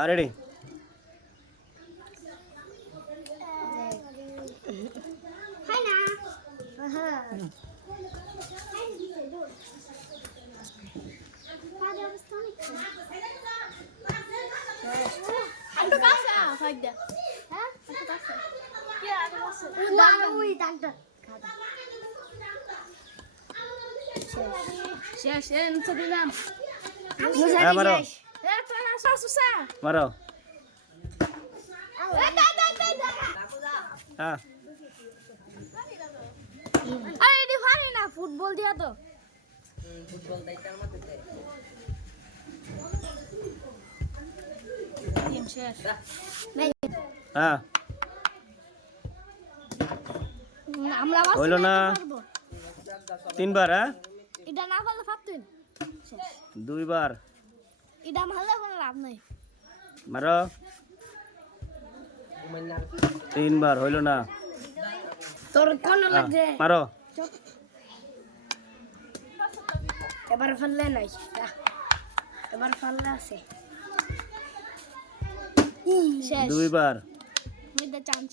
Ready high না হ্যাঁ একটু কাছে আ, সাইড দে। হ্যাঁ একটু কাছে। কি আগে কাছে? ওই ডাক্তার শেষ, নিচে দিলাম। হ্যাঁ মারো। হ্যাঁ আরে, এটি পারি না, ফুটবল দিয়া তো তিন শেষ হ্যাঁ হুম, আমরা হইল না। তিনবার হ্যাঁ এটা না পারলে দুইবার এটা মারলে কোনো লাভ নাই। মারো তিনবার হইল না। তোর কোন হ্যাঁ, মারো এবার ফেললে নাই। এবার ফেললে আছে। দুইবার মিডে চান্স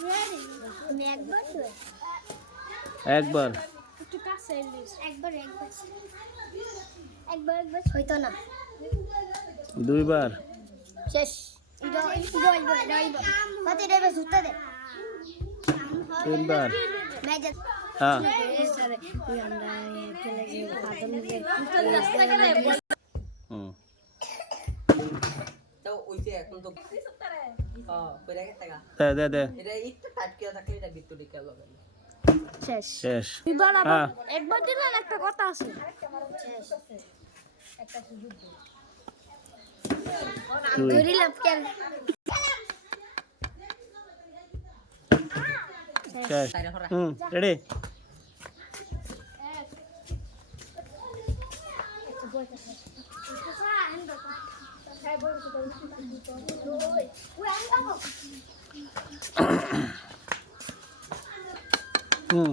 একবার। একবার একটু একবার। একবার একবার। একবার হইতো না। দুইবার। শেষ। তিনবার। হ্যাঁ। তো ওইতে এখন তো দে দে দে। এটা একটু টাইট করে এটা ভিতরে কে লগে শেষ। শেষ। দুইবার আবার হ্যাঁ। একবার দিলেন একটা কথা আছে। ধরি শেষ। হুম রেডি। হুম।